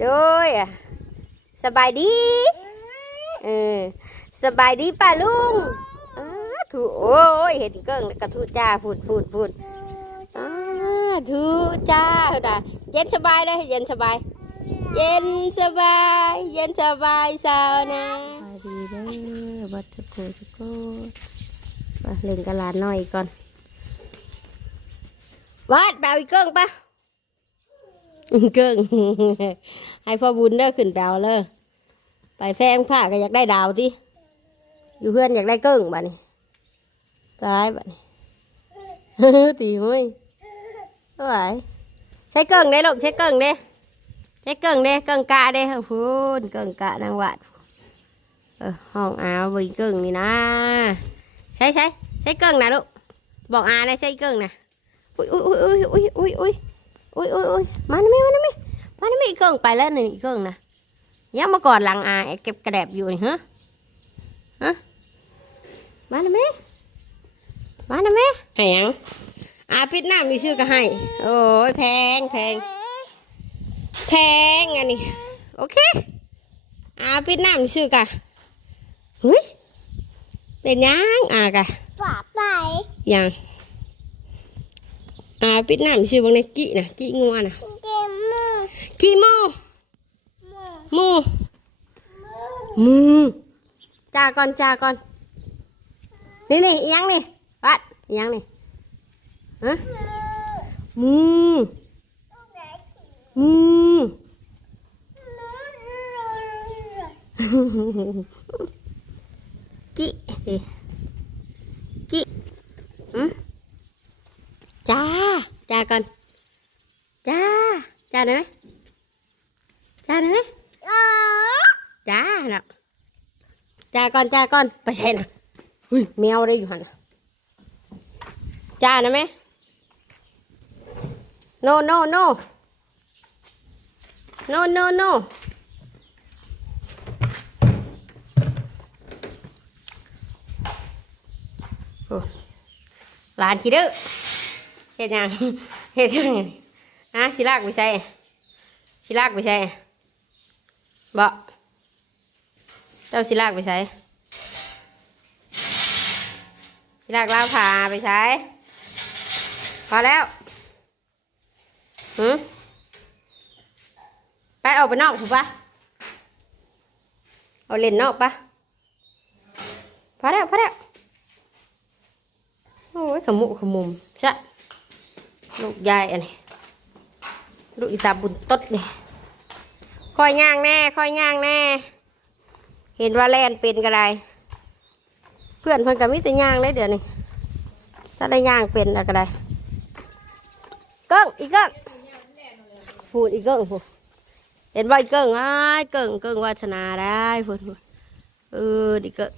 โดยอะสบายดีเออสบายดีป้าลุงอ้าถูโอ้ยเห็นเกิ้งกระทุจ้าพูดพูดพูดอ้าถูจ้าด่าเย็นสบายเลยเย็นสบาย เย็นสบาย เย็นสบายสาวนะสบายดีเด้อบัดทุกโกทุกโกมาเล่นกับหลานหน่อยก่อนวัดแปลอีกเกิ้งปะ เกิ้งให้พ่อบุญเด้อขึ้นแปลเลยไปแพงผ้าก็อยากได้ดาวที่อยู่เพื่อนอยากได้เกิ้งบ้านี่ตายบ้านี่ตีมุ้ยเอ้ยใช้เกิ้งได้ลูกใช้เกิ้งเด้ใช้เกิ้งเด้เกิ้งกะเด้พูนเกิ้งกะนางวัดเออห้องอาวิเกิ้งนี่นะใช้ใช้ใช้เกิ้งนะลูกบอกอาเลยใช้เกิ้งนะอุ้ยอุ้ยอุ้ยอุ้ยอุ้ยอุ้ย อุ้ยอุ้ยอุ้ยมาหน่อยไหมมาหน่อยไหมมาหน่อยไหมอีกเกิ้งไปแล้วนี่อีกเกิ้งนะยังมาก่อนหลังอาเก็บกระแดบอยู่นี่ฮะฮะมาหน่อยไหมมาหน่อยไหมให้หยังอาปิดน้ำมีชื่อก็ให้ โอ้ยแพงแพงแพงอันนี้โอเคอาปิดน้ำมีชื่อกะเฮ้ยเป็นหยังอากะป่าไปยัง อาปิดน้ำมีชื่อบางในกี้นะกี้งัวนะเกมมือกี้โมมือหมูหมูจ้าก่อนจ้าก่อนนี่นี่อีหยังนี่วัดอีหยังนี่ฮะหมูหมูกิกิอืมจ้า จ้าก่อน จ้า จ้าได้ไหมจ้าได้ไหมจ้าน่ะจ้าก่อนจ้าก่อนไปใช่น่ะอุ้ยแมวได้อยู่หันจ้านะแม่ no no no no no no โอ้หลานขี้ดื้อ เฮ็ดยังเฮ็ดยังอะสิลากไปใส่สิลากไปใส่บ่เจ้าสิลากไปใช้สิลากล่าผ่าไปใช้พอแล้วหืไปออกไปนอกถูกปะเอาเล่นนอกปะพอแล้วพอแล้วโอ้ยขมุขมุมใชะ ลูกยายอันนี้ลูกอีตาบุญตดนี่ค่อยย่างแน่ ค่อยย่างแน่ เห็นว่าแลนเป็นก็ได้เพื่อนเพิ่นก็มีแต่ย่างได้เดี๋ยวนี้ถ้าได้ย่างเป็นแล้วก็ได้เกิ้งอีกเกิ้งพูดอีกเกิ้งพูดเห็นว่าอีกเกิ้งอ้ายเกิ้งเกิ้งวาชนาได้พูดเออดิเกิ้ง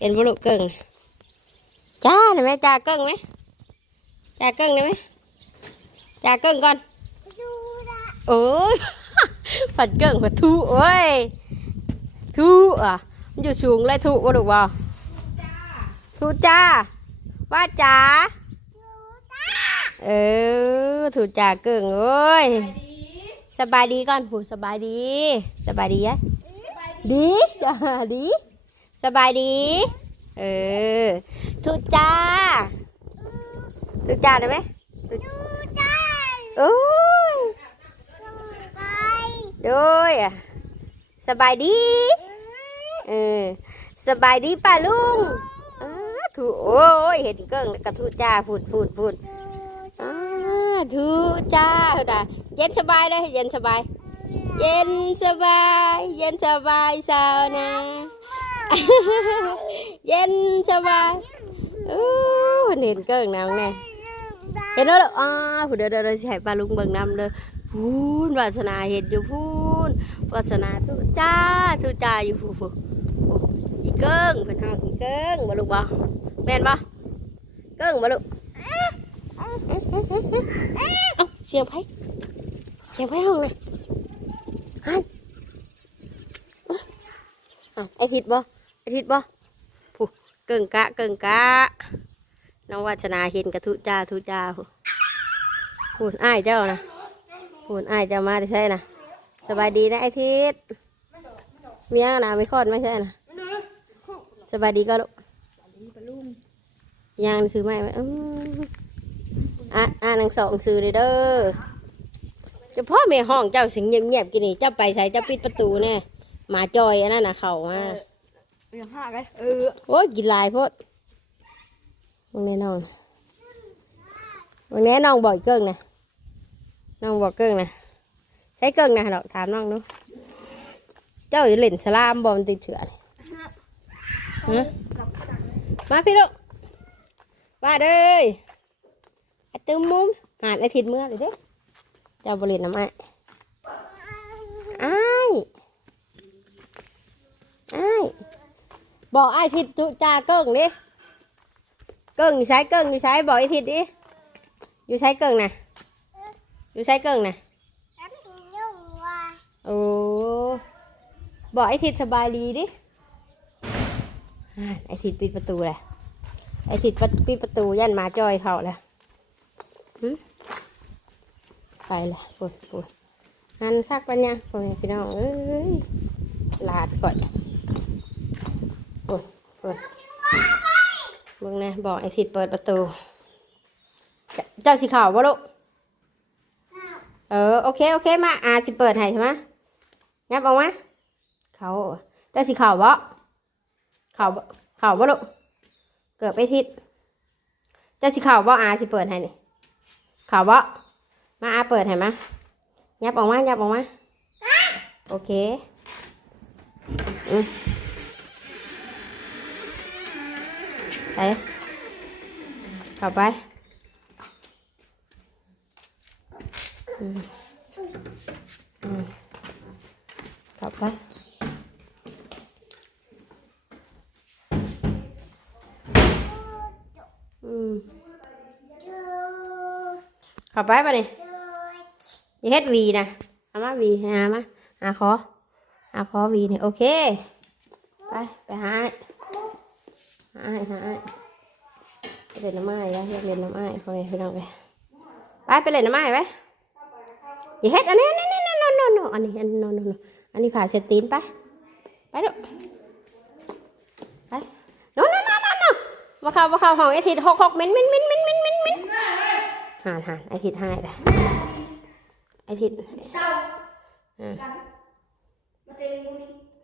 เห็นบ่ลูกเกิ้งจ้าได้ไหมจ้าเกิ้งไหมจ้าเกิ้งได้ไหม Chà cưng con Ôi Phật cưng phải thu ơi Thu à Giờ xuống lại thu có được không Thu cha Ba cha Ừ Thu cha cưng ơi Sa bài đi con Phụ sa bài đi Sa bài đi á Đi Sa đi Sa bài đi Ừ Thu cha Thu cha được mấy Thu cha โอ้ยสบายดีก่อนผูสบายดีสบายดีอะดีจ้าดีสบายดีเออทูจ้าทูจ้าได้ไหมดูยไปโดยอะสบายดีเออสบายดีป้าลุงถูโอ้ยเห็นเกิ้งกระทุจ้าพูดพูดพูดถูจ้าด่าเย็นสบายเลยเย็นสบาย เย็นสบาย เย็นสบายสาวนะเย็นสบายอู้เห็นเกิ้งน้ำไงเเห็นแล้วเหรออ้าผู้เดี๋ยวเดี๋ยวเดี๋ยวสิให้ป้าลุงเบิ่งน้ำเลยพูนวาสนาเห็นอยู่พูนวาสนาทุจ้าทุจ้าอยู่พูพูอีเกิ้งเป็นห้องอีเกิ้งบ่ลูกบ่แม่นบ่เกิ้งบ่ลูกเอ้าเสียงไผเสียงไผห้องน่ะฮันอะไอทิดบ่ไอทิดบ่ผู้เกิ้งกะเกิ้งกะ น้องวาสนาเห็นกระทุจ้าทุจ้าผู้พูนอ้ายเจ้านะพูนอ้ายเจ้ามาได้ใช่นะสบายดีนะไอทิศเมียนะไม่คลอดไม่ใช่นะสบายดีก็ลูกยังถือไม้ไหมอื้ออะอ่านหนังสองซื้อเลยเด้อเฉพาะแม่ห้องเจ้าสิงเงียบๆกินนี่เจ้าไปใส่เจ้าปิดประตูแน่หมาจอยอันนั้นน่ะเข่ามาอย่างห้าไงเออโอ้ยกินหลายโพด มึงแน่น้องมึงแน่น้องบอกเกิ้งนะน้องบอกเกิ้งนะใช้เกิ้งนะดอกถามน้องดูเจ้าอยู่เล่นสลามบอมนติดเถื่อนมาพี่ลูกมาเด้ยไอตึมมุมหานไอทิดเมื่อเลยเด้เจ้าบริเล่นน้ำไอ้อ้ายอ้บอกไอ้ทิศจุจ่าเกิ้งดิ เกิ้งอยู่ใช้เกิ้งอยู่ใช้บอกไอ้ทิศดิอยู่ใช้เกิ้งนะอยู่ใช้เกิ้งน่ะโอ้บอกไอ้ทิศสบายดีดิไอ้ทิศปิดประตูเลยไอ้ทิศปิดประตูยันมาจอยเขาเลยหึไปละปวดปวดหันคักปัญญาพ่อพี่น้องเอ้ยลาดก่อนปวดปวด มึงนะบอกไอ้ทิดเปิดประตู เจเจ้าสีขาวบ่ลูกเออโอเคโอเคมาอาจะเปิดให้ใช่ไหมงับออกมาเขาเจ้าสีขาวบ่ขาวบ่ขาวบ่ลูกเกิดไปทิศเจ้าสีขาวบ่อาจะเปิดให้นี่ขาวบ่มาอาเปิดให้มางับออกมางับออกมาโอเคอืม ไปเข้าไปอืมอืมเข้าไปอืมดูเข้าไปป่ะนี่ยเฮ็ดวีนะอามาวีหามาหาคอหาคอวีนี่โอเค ไป ไปหา อ้ายหาอ้ายไปเล่นน้ำไม้แล้วเล่นน้ำไม้ไปไปน้องไปไปไปเล่นน้ำไม้ไปอย่าเฮ็ดอันนี้อันนี้อันนี้อันนี้อันนี้ผ่าเสตีนไปไปดูไปโน่นโน่นโน่นโน่าเข้าว่าเข้าห้องไอทิดหกหกเม้นเม้นเม้นเม้นเม้นเม้นเม้นหานหานไอทิดหายละไอทิดอืมา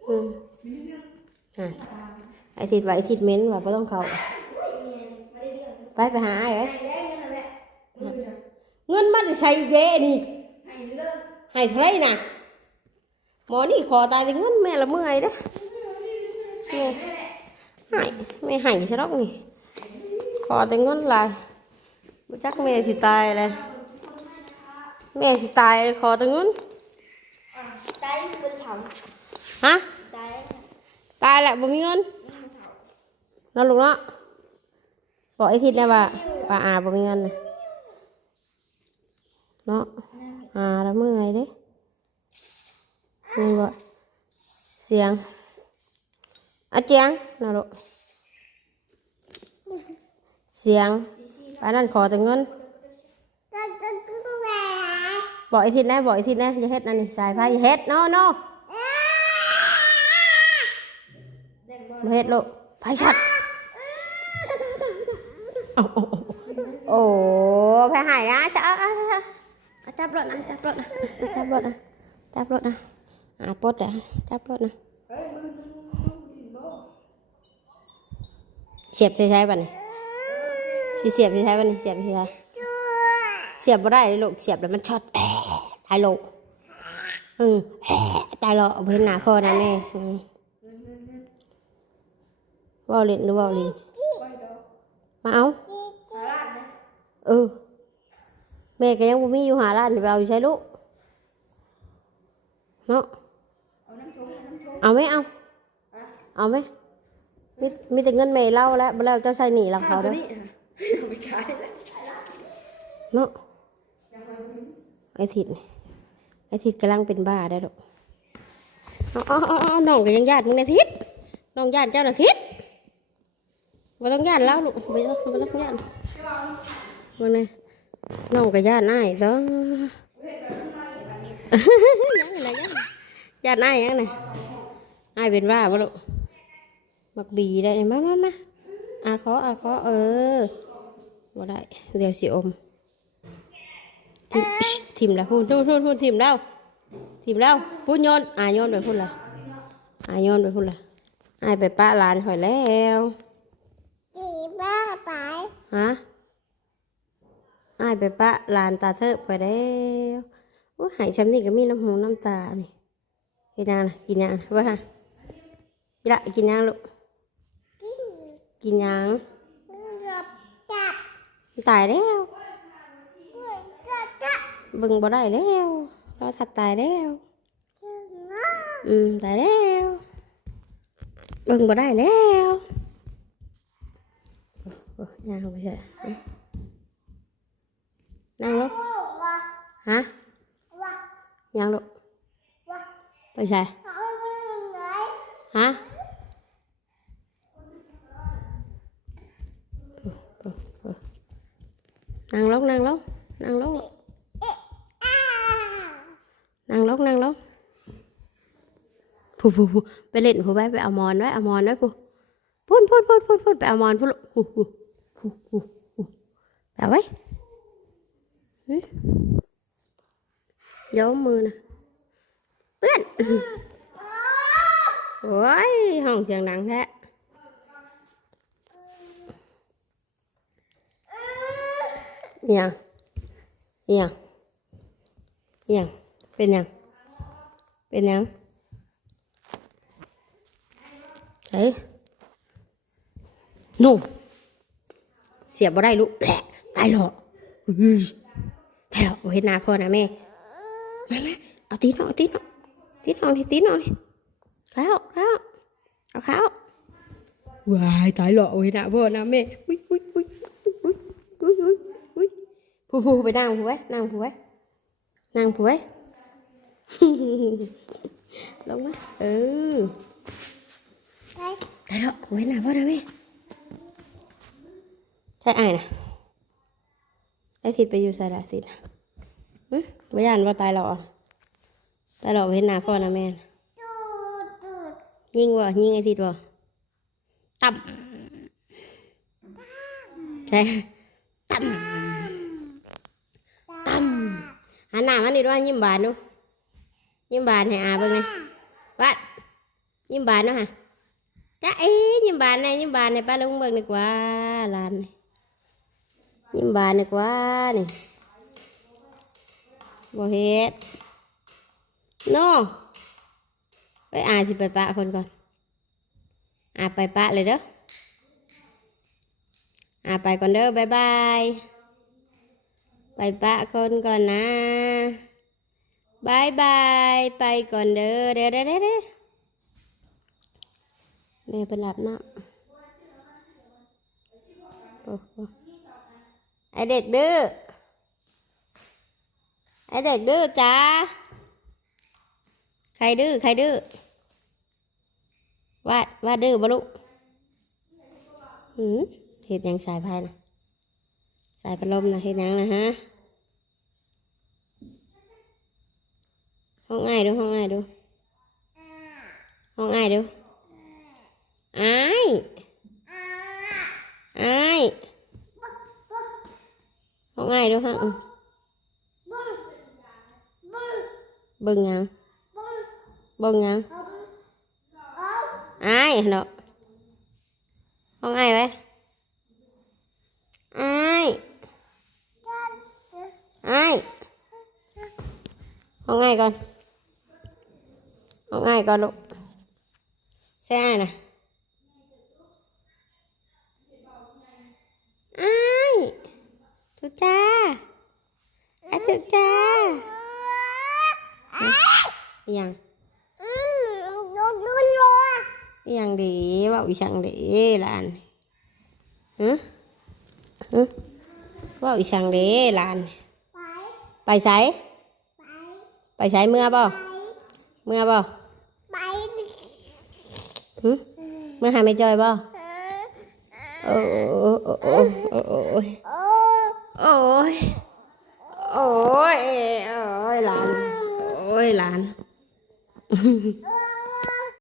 อืมอ่า ไอ้ทิดว่าไอ้ทิดเม้นว่าไม่ต้องเขาไม่ได้เรื่องไปไปหาไอ้ไว้ให้ได้เงินอะไรมือนะเงินมันจะใช้เด้นี่ให้เลิกให้เท่าไหรน่ะหมอนี่ขอตายแต่เงินแม่ละเมื่อยเด้อแม่ให้ไม่ให้ใช่หรอกนี่ขอแต่เงินหลายบ่จักแม่สิตายเลยแม่สิตายเลยขอแต่เงินอะตายเป็นถามฮะตายตายแหละบ่มีเงิน นั่นลูกเนาะบอกไอ้ทิศแล้วว่าป้าอาบ่มีเงินเนาะอาและเมื่อยเด้นี่บ่เสียงอาเจียงนะลูกเสียงป้านั่นขอแต่เงินดูดูดูดูแหวนบอกไอ้ทิศนะบอกไอ้ทิศนะอย่าเฮ็ดนั่นนี่สายไฟอย่าเฮ็ดโนโนบ่เฮ็ดลูกไฟช็อต โอ้โหโอ้แพ้หายนะจับเอาเอาจับรถนะจับรถนะจับรถนะจับรถนะอ่าปดอะจับรถนะเสียบใช้ใช้ป่ะนี่สิเสียบใช้ใช้ป่ะนี่เสียบใช้ใช้เสียบบ่ได้เลยลูกเสียบแล้วมันช็อตตายโลกเออแอตายโลกเอาไปเห็นหนาพ่อนั่นแน่ว่าวเล่นหรือว่าวลิงมาเอาล้านนะ เออ แม่ก็ยังบ่มีอยู่หาร้านเดี๋ยวไปเอาอยู่ใช้ลูกเนาะเอาน้ำชงน้ำชงเอาไหมเอาอะเอาไหมมีมีแต่เงินแม่เล่าแล้วบ่แล้วเจ้าใส่หนีหลังข้าเขาวตัวเด้อนี้เอาไปขายแล้วเนาะไอ้ทิดนี่ไอ้ทิดกำลังเป็นบ้าได้ดอกเอาเอาเอาเอาน้องก็ยังญาติมึงในะทิศน้องญาติเจ้าน่ะทิศบ่ต้องญาติแล้วลูกบ่ต้องบ่ต้องญาติบ่เนี่ย น้องก็ญาตินายแล้วยังไงยังญาตินายยังไงนายเป็นว่าบ่ลูกมักบีได้นี่มามามาอาขออาขอเออบ่ได้เดี๋ยวสิอมทิมทิมแล้วพูดพูดพูดพูดทิมแล้วทิมแล้วพูดโยนอ่าโยนไปพูดละอ่าโยนไปพูดละอายไปป้าหลานหอยแล้วดีบ้าไปฮะ อายไปปะลานตาเทิบไปแล้วโอ้หายช้ำนี่ก็มีน้ำหูน้ำตานี่กินยังนะกินยังว่าฮะกินละกินยังลูกกินยังจับจับตายแล้วจับจับเบึงบ่ได้แล้วเราถัดตายแล้วอืมตายแล้วบึงบ่ได้แล้วโอ้โอ้ย่างไปเถอะ นั่งลงโอ้วะฮะย่งลูกไปใส่ฮะนั่งลงนั่งลงนั่งลงอ้านั่งลงนั่งลงผู้ผู้ผู้ไปเล่นผู้ไปไปเอามอนไว้เอามอนไว้ผู้พูดพูดพูดพูดพูดไปเอามอนผู้ผู้ผู้ผู้ผู้ไปเอาไว้ เดี๋ยวมือนะเพื่อนโอ้ยห้องเสียงดังแท้อิหยังอิหยังอิหยังเป็นยังเป็นยังใช่โนเสียบ่ได้ลูกแหละตายหรอ กอื้อตายหรอกโอ้เห็นหน้าพ่อนะแม่มามาเอาตีนออกเอาตีนออกตีนออกนี่ตีนออกนี่ข้าวข้าวเอาข้าววายตายหรอกโอ้เห็นหน้าพ่อนะแม่อุ้ยอุ้ยอุ้ยอุ้ยอุ้ยอุ้ยอุ้ยผู้ผู้ไปนั่งผู้ไว้นั่งผู้ไว้นั่งผู้ไว้ลงมาเออไปตายแล้วโอ้เห็นหน้าพ่อนะแม่ใช่ไอ้ายนะ ไอ้ทิดไปอยู่ใส่ละทิดน่ะหึไม่ยานว่าตายหรอกอะตายหรอกเห็นหน้าพ่อนะแม่น่ะดูดูยิงวะยิงไอ้ทิดวะต่ำใช่ต่ำต่ำหันหน้ามานี่ด้วยยิ้มบานดูยิ้มบานให้อาเบิ่งเลยวัดยิ้มบานเนาะฮะจ้าเอ๊ะยิ้มบานในยิ้มบานในป้าลุงเบิ่งดีกว่าหลานนี่ ยิ้มบานดีกว่านี่บ่เฮ็ดโน่ไปอาสิไปปะคนก่อนอาไปปะเลยเด้ออาไปก่อนเด้อบายบายไปปะคนก่อนนะบายบายไปก่อนเด้อเด้อเด้อเด้อเด้อแม่ไปหลับน้ำโอ้ ไอเด็กดื้อ ไอเด็กดื้อจ้า ใครดื้อ ใครดื้อ ว่า ว่าดื้อบลูกหืมเห็ดหยังสายพายนะสายพัดลมนะเห็ดหยังนะฮะ ห้องง่ายดู ห้องง่ายดู ห้องง่ายดูไอ้าย อ้าย ห้องง่ายดูฮะอืมบึ้งบึ้งเบิ่งหยังบึ้งเบิ่ง จ้าอ้ายทุจ้าอิหยังอืมดูดูดูอิหยังดีเว่าอีช่างดีหลานฮะฮะเว่าอีช่างดีหลาน ไปไปไสไปไปไสเมื่อบ่ไปเมื่อบ่ไปหึเมื่อหาไม่จอยบ่เออโอ้โอ้โอ้โอ้โอ้ โอ้ย โอ้ย โอ้ยหลาน โอ้ยหลาน